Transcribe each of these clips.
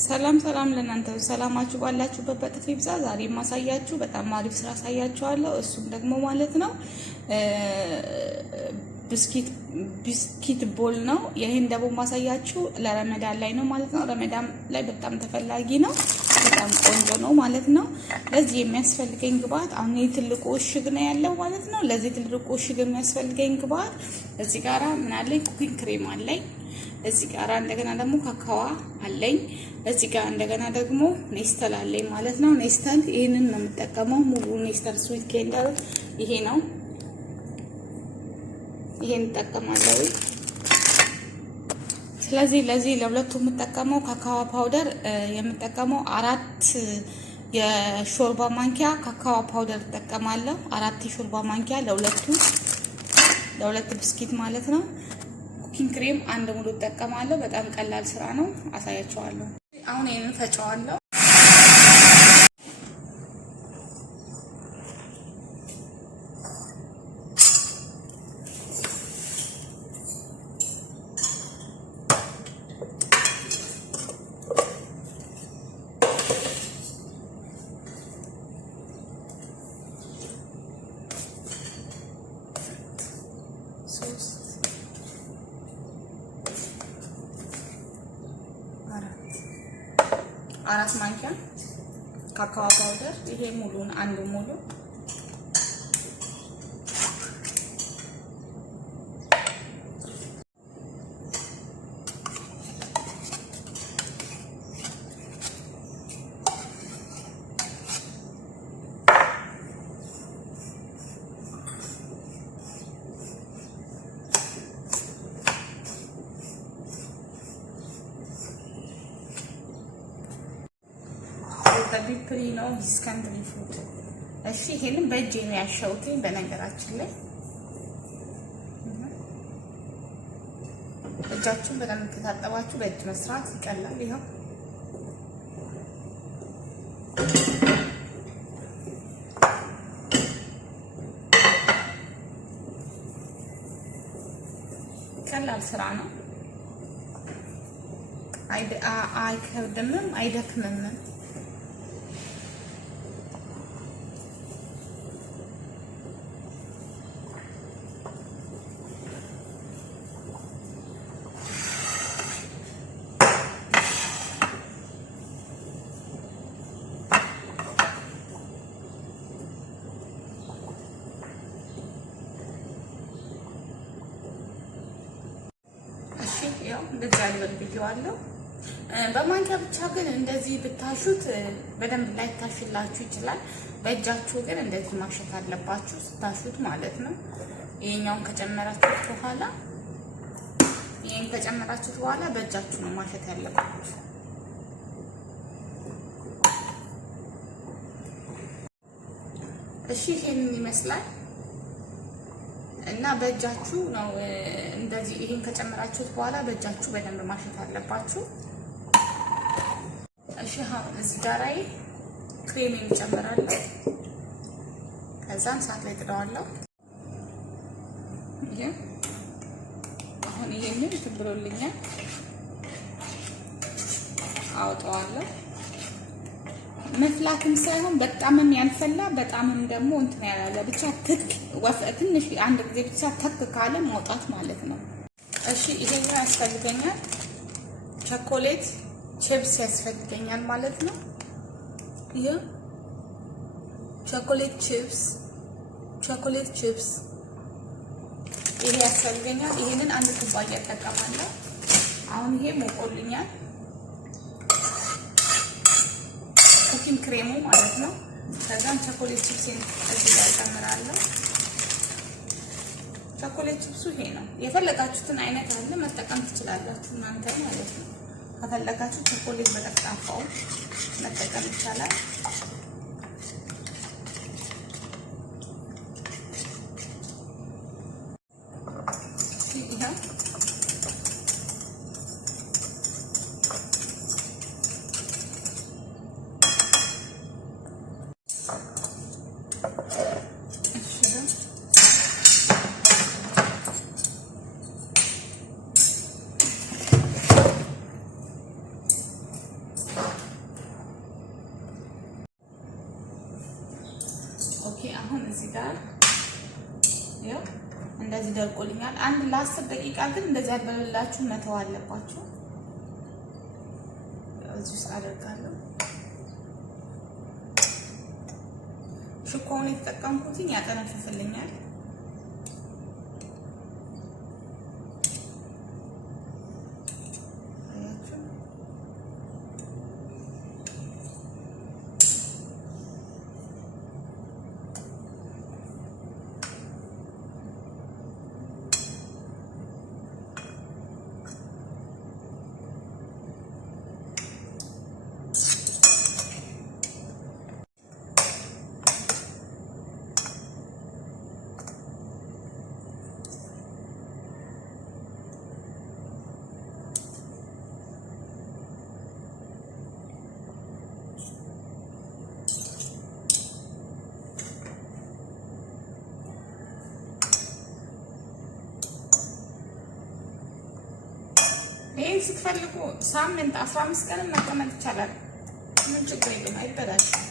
ሰላም ሰላም ለእናንተ ሰላማችሁ ባላችሁበት በጥፍ ይብዛ። ዛሬ ማሳያችሁ በጣም አሪፍ ስራ አሳያችኋለሁ። እሱም ደግሞ ማለት ነው ቢስኪት ቦል ነው። ይሄን ደግሞ ማሳያችሁ ለረመዳን ላይ ነው ማለት ነው። ረመዳን ላይ በጣም ተፈላጊ ነው፣ በጣም ቆንጆ ነው ማለት ነው። ለዚህ የሚያስፈልገኝ ግብአት አሁን የትልቁ እሽግ ነው ያለው ማለት ነው። ለዚህ ትልቁ እሽግ የሚያስፈልገኝ ግብአት እዚህ ጋራ ምን አለኝ? ኩኪንግ ክሬም አለኝ። እዚህ ጋር እንደገና ደግሞ ካካዋ አለኝ። እዚህ ጋር እንደገና ደግሞ ኔስተል አለኝ ማለት ነው። ኔስተል ይሄንን ነው የምጠቀመው። ሙሉ ኔስተል ስዊት ኬንደር ይሄ ነው። ይሄን ተጠቀማለሁ። ስለዚህ ለዚህ ለሁለቱ የምጠቀመው ካካዋ ፓውደር የምጠቀመው 4 የሾርባ ማንኪያ ካካዋ ፓውደር ተጠቀማለሁ። 4 የሾርባ ማንኪያ ለሁለት ብስኪት ማለት ነው። ኩኪንግ ክሬም 1 ሙሉ ተጠቀማለሁ። በጣም ቀላል ስራ ነው፣ አሳያችኋለሁ። አሁን ይሄንን ፈጨዋለሁ። አራት ማንኪያ ካካዋ ፓውደር ይሄ ሙሉን 1 ሙሉ ቢፕሪ ነው ዲስካንትሪ ፉድ። እሺ ይሄንን በእጄ ነው ያሸሁት። በነገራችን ላይ እጃችሁን በደንብ ከታጠባችሁ በእጅ መስራት ይቀላል። ይሄው ቀላል ስራ ነው። አይከብድምም አይደክምም። እንደዚህ አልበል ብዬዋለሁ። በማንኪያ ብቻ ግን እንደዚህ ብታሹት በደንብ ላይታሽላችሁ ይችላል። በእጃችሁ ግን እንደዚህ ማሸት አለባችሁ ስታሹት ማለት ነው። ይሄኛውን ከጨመራችሁት በኋላ በእጃችሁ ነው ማሸት ያለባችሁ። እሺ ይሄንን ይመስላል እና በእጃችሁ ነው እንደዚህ ይሄን ከጨመራችሁት በኋላ በእጃችሁ በደንብ ማሸት አለባችሁ። እሺ እዚህ ጋር ላይ ክሬም እንጨምራለሁ። ከዛን ሳት ላይ ጥደዋለሁ። አሁን ይሄንን ትብሎልኛል፣ አውጣዋለሁ። መፍላትም ሳይሆን በጣምም ያልፈላ በጣምም ደግሞ እንትን ያላለ ብቻ ትንሽ አንድ ጊዜ ብቻ ተክ ካለ ማውጣት ማለት ነው። እሺ ይሄኛው ያስፈልገኛል። ቸኮሌት ቺፕስ ያስፈልገኛል ማለት ነው። ይሄ ቸኮሌት ቺፕስ ይሄ ያስፈልገኛል። ይሄንን 1 ኩባያ እጠቀማለሁ። አሁን ይሄ ሞቆልኛል። ኩኪንግ ክሬሙ ማለት ነው። ከዛም ቸኮሌት ቺፕስን እዚህ ላይ ጨምራለሁ። ቸኮሌት ቺፕሱ ይሄ ነው። የፈለጋችሁትን አይነት አለ መጠቀም ትችላላችሁ እናንተ ማለት ነው። ከፈለጋችሁ ቸኮሌት በጠፍጣፋው መጠቀም ይቻላል። ኦኬ አሁን እዚህ ጋር ያው እንደዚህ ደርቆልኛል። አንድ ለ10 ደቂቃ ግን እንደዚህ አልበለላችሁ መተው አለባችሁ። እዚህ ውስጥ አደርጋለሁ። ሽኮውን የተጠቀምኩት ያጠነፍፍልኛል። ይሄን ስትፈልጉ ሳምንት 15 ቀን መቀመጥ ይቻላል። ምን ችግር የለም፣ አይበላሽም።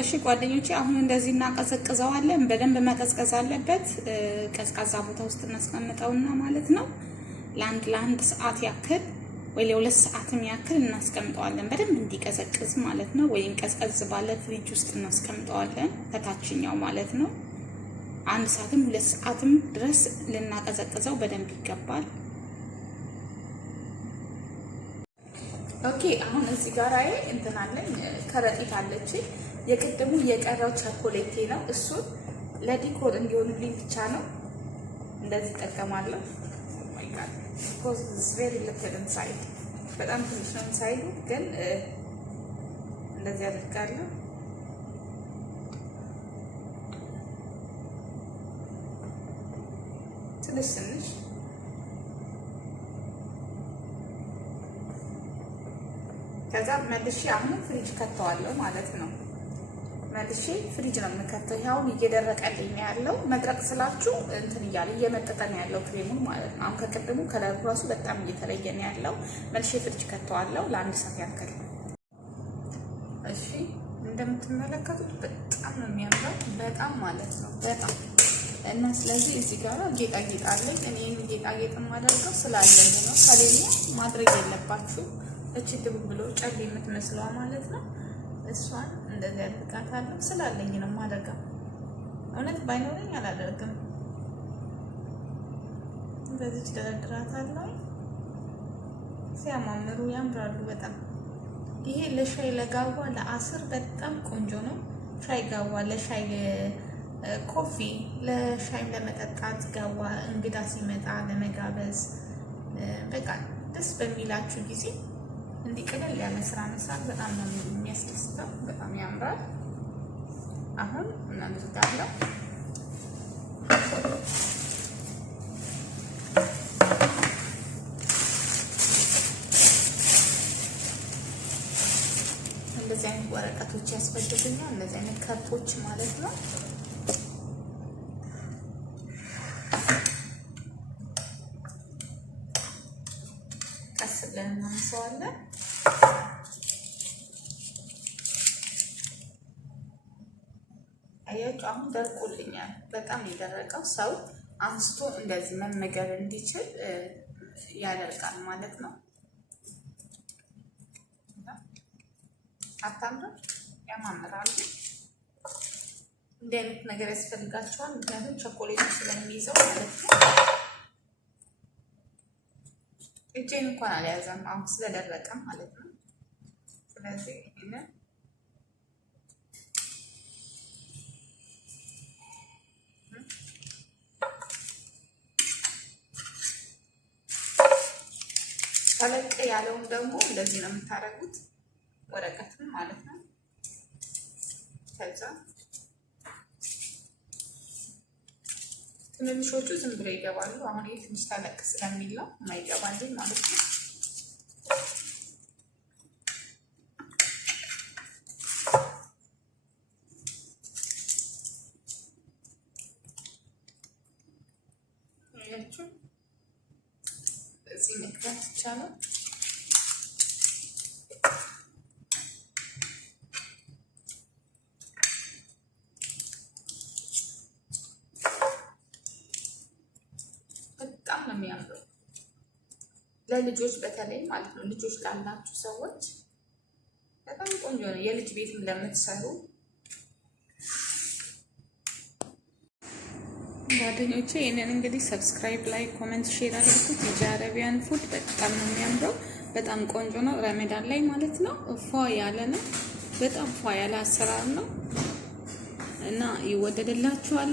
እሺ ጓደኞቼ አሁን እንደዚህ እናቀዘቅዘዋለን። በደንብ መቀዝቀዝ አለበት። ቀዝቃዛ ቦታ ውስጥ እናስቀምጠውና ማለት ነው ለአንድ ሰዓት ያክል ወይ ለ2 ሰዓትም ያክል እናስቀምጠዋለን በደንብ እንዲቀዘቅዝ ማለት ነው። ወይም ቀዝቀዝ ባለ ፍሪጅ ውስጥ እናስቀምጠዋለን ከታችኛው ማለት ነው። 1 ሰዓትም 2 ሰዓትም ድረስ ልናቀዘቅዘው በደንብ ይገባል። ኦኬ አሁን እዚህ ጋር እንትን አለኝ ከረጢት አለች። የቅድሙ የቀረው ቸኮሌቴ ነው። እሱን ለዲኮር እንዲሆንልኝ ብቻ ነው እንደዚህ እጠቀማለሁ። ማይ ጋድ ኮዝ ኢትስ ቬሪ ሊትል ኢንሳይድ በጣም ትንሽ ነው ኢንሳይዱ፣ ግን እንደዚህ አድርጋለሁ። ትንሽ ከዛ መልሼ አሁን ፍሪጅ ከተዋለሁ ማለት ነው። መልሼ ፍሪጅ ነው የምከተው። ይሄው እየደረቀልኝ ነው ያለው። መድረቅ ስላችሁ እንትን እያለ እየመጠጠ ነው ያለው ክሬሙ ማለት ነው። አሁን ከቅድሙ ከለሩ ራሱ በጣም እየተለየ ነው ያለው። መልሼ ፍሪጅ ከተዋለሁ ለ1 ሰዓት ያክል። እሺ እንደምትመለከቱት በጣም ነው የሚያምረው፣ በጣም ማለት ነው በጣም እና ስለዚህ እዚህ ጋር ጌጣጌጥ አለኝ። እኔን ጌጣጌጥ ማደርገው ስላለኝ ነው። ከሌለ ማድረግ የለባችሁ። እቺ ድብብሎ ጨሌ የምትመስለዋ ማለት ነው። እሷን እንደዚህ አድርጋታለሁ ስላለኝ ነው ማደርገው። እውነት ባይኖረኝ አላደርግም። በዚህ ደረድራታለሁ። ሲያማምሩ ያምራሉ በጣም። ይሄ ለሻይ ለጋዋ ለአስር በጣም ቆንጆ ነው። ሻይ ጋዋ ለሻይ ኮፊ ለሻይ ለመጠጣት ጋዋ እንግዳ ሲመጣ ለመጋበዝ በቃ ደስ በሚላችሁ ጊዜ እንዲህ ቀለል ያለ ስራ መስራት በጣም ነው የሚያስደስተው። በጣም ያምራል። አሁን እናደርጋለሁ እንደዚህ አይነት ወረቀቶች ያስፈልጉኛል። እንደዚህ አይነት ከፖች ማለት ነው። ቀስ ብለን እናነሳዋለን። አያችሁ አሁን ደርቆልኛል። በጣም የደረቀው ሰው አንስቶ እንደዚህ መመገብ እንዲችል ያደርጋል ማለት ነው። አታምሩ? ያማምራሉ። እንዲህ አይነት ነገር ያስፈልጋቸዋል። ምክንያቱም ቸኮሌቱ ስለሚይዘው ማለት ነው። እጄን እንኳን አልያዘም አሁን ስለደረቀ ማለት ነው። ስለዚህ ይሄንን ተለቅ ያለውን ደግሞ እንደዚህ ነው የምታደርጉት፣ ወረቀትን ማለት ነው። ከዛ ትንንሾቹ ዝም ብሎ ይገባሉ። አሁን ይሄ ትንሽ ተለቅ ስለሚል ነው የማይገባልኝ ማለት ነው። እዚህ መክተት ይቻላል። በጣም ነው የሚያምረው ለልጆች በተለይ ማለት ነው። ልጆች ላላችሁ ሰዎች በጣም ቆንጆ ነው። የልጅ ቤትም ለምትሰሩ ጓደኞቼ ይሄንን እንግዲህ ሰብስክራይብ፣ ላይክ፣ ኮሜንት፣ ሼር አድርጉት። የጂ አረቢያን ፉድ በጣም ነው የሚያምረው። በጣም ቆንጆ ነው። ረመዳን ላይ ማለት ነው። ፏ ያለ ነው። በጣም ፏ ያለ አሰራር ነው እና ይወደድላችኋል።